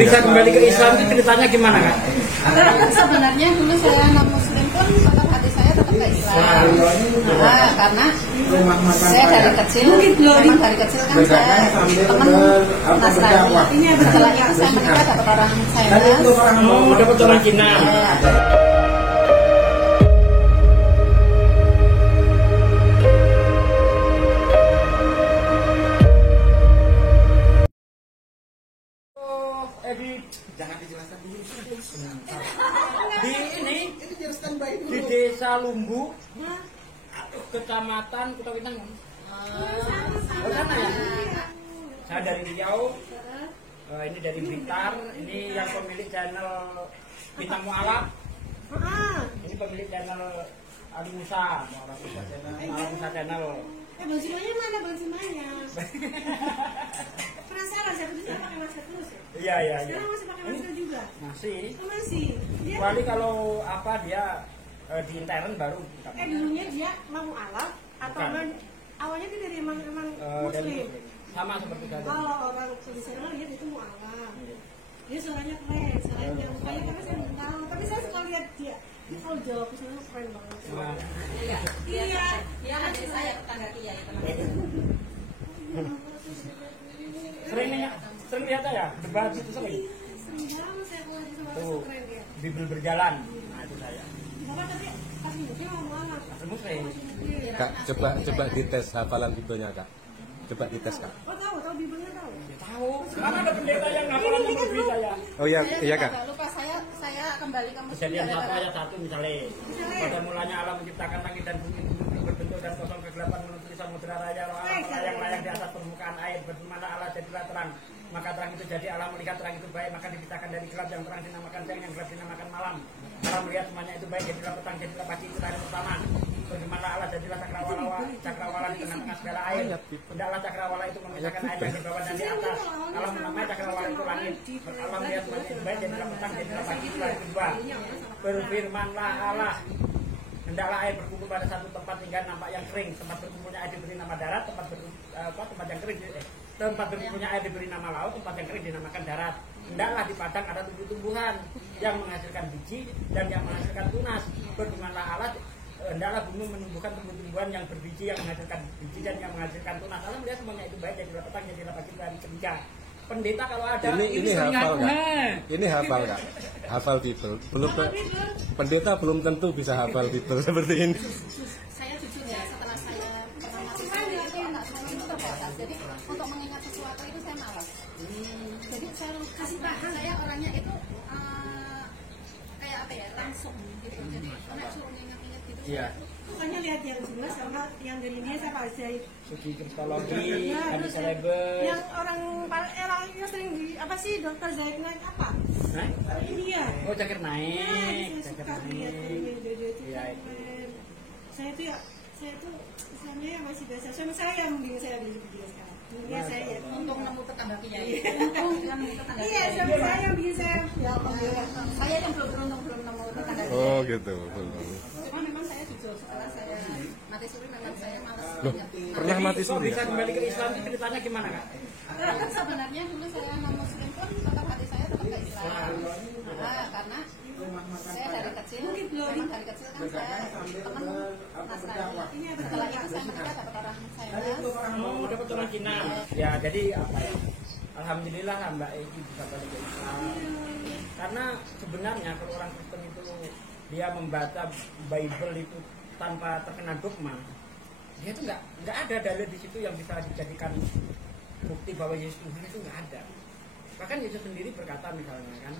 Bisa kembali ke Islam itu ceritanya gimana Kak? Sebenarnya dulu saya non muslim pun tetap hati saya tetap ke Islam. Karena saya dari kecil, memang dari kecil kan saya teman Nasrani. Setelah itu saya menikah dapat orang Cina. Oh, dapat orang Cina. Jangan dijelaskan dulu. Di Desa Lumbu, Kecamatan Kota Bintang. Oh, sana ya? Saya dari Riau. Ini dari Blitar. Ini yang pemilik channel Bintang Mualaf. Ini pemilik channel Ali Musa. Ali Musa channel. Bang Simanya mana Bang Simanya? Penasaran saya tuh pakai masker terus ya? Iya. Sekarang masih pakai masker juga? Masih. Oh, masih. Kecuali kalau apa dia di intern baru. Dulunya dia mau alaf atau awalnya dia dari emang muslim. Sama seperti tadi. Kalau orang tradisional lihat itu mau alaf. Dia suaranya keren, suaranya dia mukanya karena saya belum tahu. Tapi saya suka lihat dia kalau jawab misalnya keren banget. Iya, adik saya tetangga Kiai. Sering lihat ya debat itu sering. Sering banget saya keluar di sama Tuh, keren dia. Bible berjalan. Nah itu saya. Bapak tapi pas hidupnya mau alaf. Muslim. Kak, coba dites hafalan Biblenya, Kak. Coba dites, Kak. Oh tahu Bibelnya tahu. Tahu. Mana ada pendeta yang hafalan lebih saya. Oh iya, Kak. Agak lupa saya kembali ke muslim. Kejadian 1 ayat 1 misalnya. Pada mulanya Allah menciptakan langit dan bumi berbentuk dan kosong kegelapan menutupi samudera raya layang-layang di atas permukaan air. Berfirmanlah Allah jadilah terang. Maka terang itu jadi, Allah melihat terang itu baik, maka diciptakan dari gelap yang terang dinamakan siang, yang gelap dinamakan malam. Allah melihat semuanya itu baik, jadilah petang, jadilah pagi, itu hari pertama. Berfirmanlah Allah jadilah cakrawala di tengah-tengah segala air. Hendaklah cakrawala itu memisahkan air yang di bawah dan di atas. Allah menamai cakrawala itu langit. Allah melihat semuanya itu baik, jadilah petang, jadilah pagi, itu hari kedua. Berfirmanlah Allah, hendaklah air berkumpul pada satu tempat hingga nampak yang kering. Tempat berkumpulnya air diberi nama darat, tempat yang kering tempat berkumpulnya air diberi nama laut, tempat yang kering dinamakan darat. Hendaklah di padang ada tumbuh-tumbuhan yang menghasilkan biji dan yang menghasilkan tunas. Berfirmanlah Allah, hendaklah bumi menumbuhkan tumbuh-tumbuhan yang berbiji, yang menghasilkan biji dan yang menghasilkan tunas. Allah melihat semuanya itu baik, jadilah petang, jadilah pagi, hari ketiga. Pendeta kalau ada ini hafal, Kak. Ini hafal, Kak. Hafal Bible. Pendeta belum tentu bisa hafal Bible seperti ini. Saya jujur ya, setelah saya pernah mati suri itu nggak semuanya itu terbatas. Jadi untuk mengingat sesuatu itu saya malas. Jadi saya kasih tahan, saya orangnya itu kayak apa ya, langsung gitu. Jadi kalau suruh ingat-ingat gitu. Iya. Bukannya lihat yang jelas sama yang dari India saya Pak Zaid. Suci kristologi, hadis selebe. Yang orang yang sering di apa sih Dokter Zaid naik apa? India. Oh, Cakir naik. Saya suka lihat Iya. Saya tuh misalnya yang masih biasa. Suami saya yang bimbing saya di video sekarang. Iya saya ya. Untuk nemu tetangga Kiai. Nemu tetangga Iya, Kiai. suami saya yang bimbing saya. Ya Allah, saya yang belum beruntung belum nemu tetangga Kiai. Oh, gitu. Cuma memang saya jujur setelah saya mati suri memang saya malas. Loh, pernah mati Kok suri bisa ya? kembali ke Islam itu ceritanya gimana Kak? Sebenarnya dulu saya non muslim pun tetap hati saya tetap ke Islam. Karena saya dari kecil, memang dari kecil kan saya teman Nasrani. Setelah itu saya menikah dapat orang Cina. Oh, dapat orang Cina. Ya, jadi apa ya? Alhamdulillah lah Mbak Egi bisa balik ke Islam. Karena sebenarnya kalau orang Kristen itu dia membaca Bible itu tanpa terkena dogma, dia itu nggak ada dalil di situ yang bisa dijadikan bukti bahwa Yesus Tuhan itu nggak ada. Bahkan Yesus sendiri berkata misalnya kan,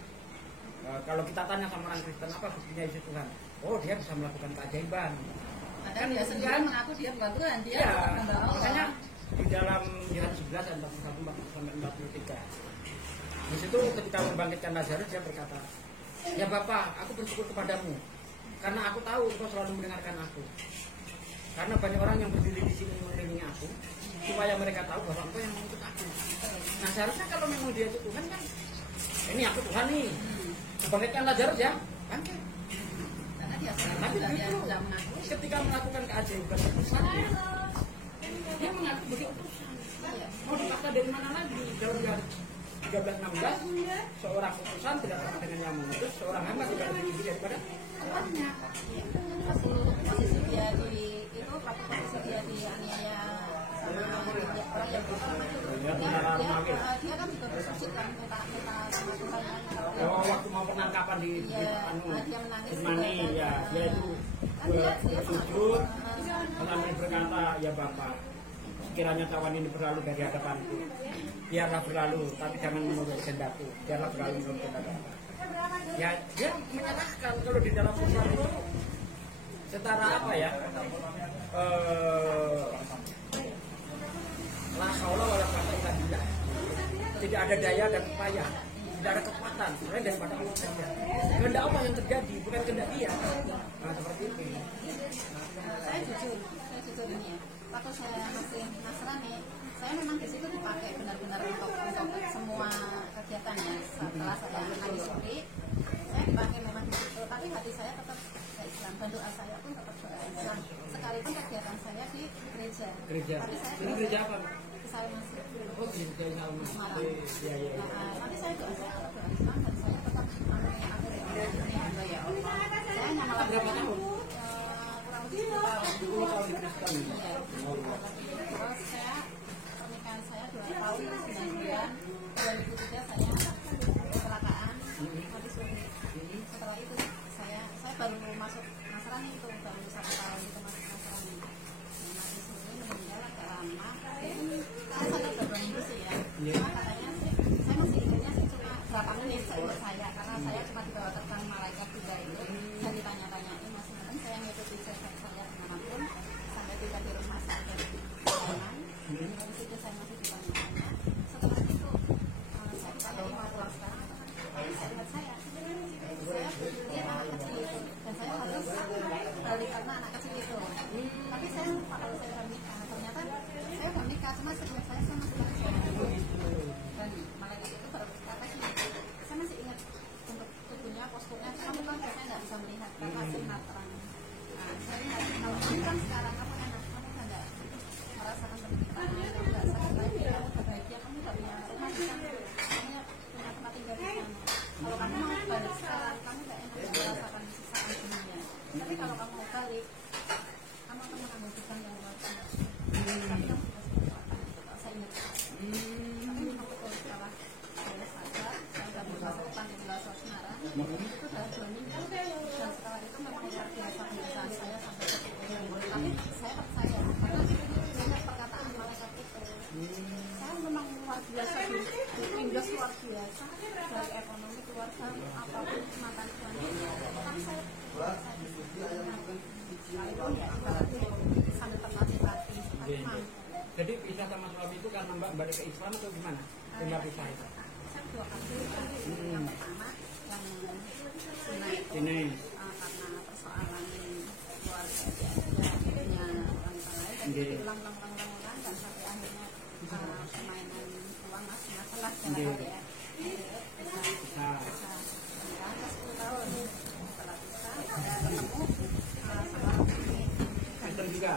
kalau kita tanya sama orang Kristen apa buktinya Yesus Tuhan, oh dia bisa melakukan keajaiban. Kan dia sendiri mengaku dia bukan Tuhan, dia Ya, hamba Allah. makanya di dalam Yohanes 11 ayat 41-43 di situ ketika membangkitkan Lazarus dia berkata, ya Bapa, aku bersyukur kepadamu karena aku tahu engkau selalu mendengarkan aku. Karena banyak orang yang berdiri di sini mengelilingi aku supaya mereka tahu bahwa engkau yang mengutus aku. Nah seharusnya kalau memang dia itu Tuhan kan, ini aku Tuhan nih, membangkitkan Lazarus ya, bangkit. Karena dia Tapi sudah justru mengaku. ketika melakukan keajaiban tersebut, dia mengaku sebagai utusan. Mau dipaksa dari mana lagi? Jauh-jauh. 13-16 seorang utusan tidak pernah dengan yang mengutus, seorang hamba tidak lebih tinggi daripada tempatnya. Posisi dia di itu, posisi dia di aniaya sama orang yang dia kan juga bersujudkan kita sama Tuhannya. Oh, waktu mau penangkapan di dia menangis. Mani, ya, dia itu bersujud, sambil berkata, ya Bapak, sekiranya cawan ini berlalu dari hadapanku, biarlah berlalu, tapi jangan menurut kehendakku, biarlah berlalu menurut kehendakku. Ya, dia menyalahkan kalau di dalam Islam itu setara apa ya? La haula wala quwwata illa billah. Tidak ada daya dan upaya, tidak ada kekuatan selain daripada Allah saja. Kehendak Allah yang terjadi, bukan kehendak dia. Nah, seperti itu. Saya jujur ini ya. Waktu saya masih Nasrani, saya memang di situ dipakai benar-benar untuk semua kegiatan ya. Setelah saya ngaji suri, saya dipakai memang di situ. Tapi hati saya tetap ke Islam, dan doa saya pun tetap ke Islam. Sekalipun kegiatan saya di gereja. Tapi saya Ini gereja apa? saya masih Oh, gereja Salma. Semarang. Iya, iya. Nanti saya doa saya tetap doa Islam, dan saya tetap akhirnya ini hamba ya Allah. Saya hanya malah Berapa tahun? kurang lebih 10 tahun. 10 tahun di Kristen. Iya. Terus saya pernikahan saya 2 tahun 9 bulan. 2003 saya kecelakaan mati suri. Setelah itu saya baru masuk Nasrani, itu baru 1 tahun itu masuk Nasrani. Mati suri meninggal agak lama. Saya sangat berbanding sih ya. Cuma katanya sih, saya masih ingatnya sih cuma berapa menit seingat saya, karena saya cuma dibawa terbang malaikat juga itu dan ditanya-tanyain masih mungkin saya ngikuti cek saya kemanapun sampai tiba di rumah sakit Jalan. Dari situ saya masih ditanya-tanya. Setelah itu saya ditanya mau pulang sekarang, tapi saya ingat saya dia anak kecil itu dan saya harus balik karena anak kecil itu. Tapi saya lupa kalau saya udah nikah. Ternyata saya udah nikah, cuma seingat saya masih dan malaikat itu baru kata sih, saya masih ingat untuk tubuhnya, posturnya, cuma memang saya nggak bisa melihat karena sinar terang. Nah, saya ingat kalau kamu kan sekarang kamu enak, kamu nggak merasakan penderitaan, kamu nggak sakit lagi, kamu udah bahagia, kamu udah punya rumah di sana, kamu punya tempat tinggal di sana. Kalau kamu mau balik sekarang, kamu nggak enak merasakan sisaan dunia. Tapi kalau kamu mau balik, kamu akan mengambil beban yang luar biasa. Tapi kamu tidak seperti apa? Saya ingat. Tapi memang betul setelah saya sadar, saya sudah masa depan di Pulau Semarang, itu sudah 2 minggu. Dan setelah itu memang luar biasa pemeriksaan saya sampai ke tubuh. Tapi saya percaya karena banyak perkataan malaikat itu. Saya memang luar biasa di Inggris, luar biasa dari ekonomi keluarga apapun mantan suami. Tapi saya ya sambil terlatih tapi mampu. Jadi pisah sama suami itu karena Mbak balik ke Islam atau gimana? Mbak pisah itu? Saya 2 kali. Yang pertama yang Sinai. Karena persoalan keluarga dia punya wanita lain dan diulang-ulang dan sampai akhirnya permainan uang masalah segala hal ya. Bisa menikah 10 tahun. Setelah bisa saya ketemu sama ini. Kristen juga?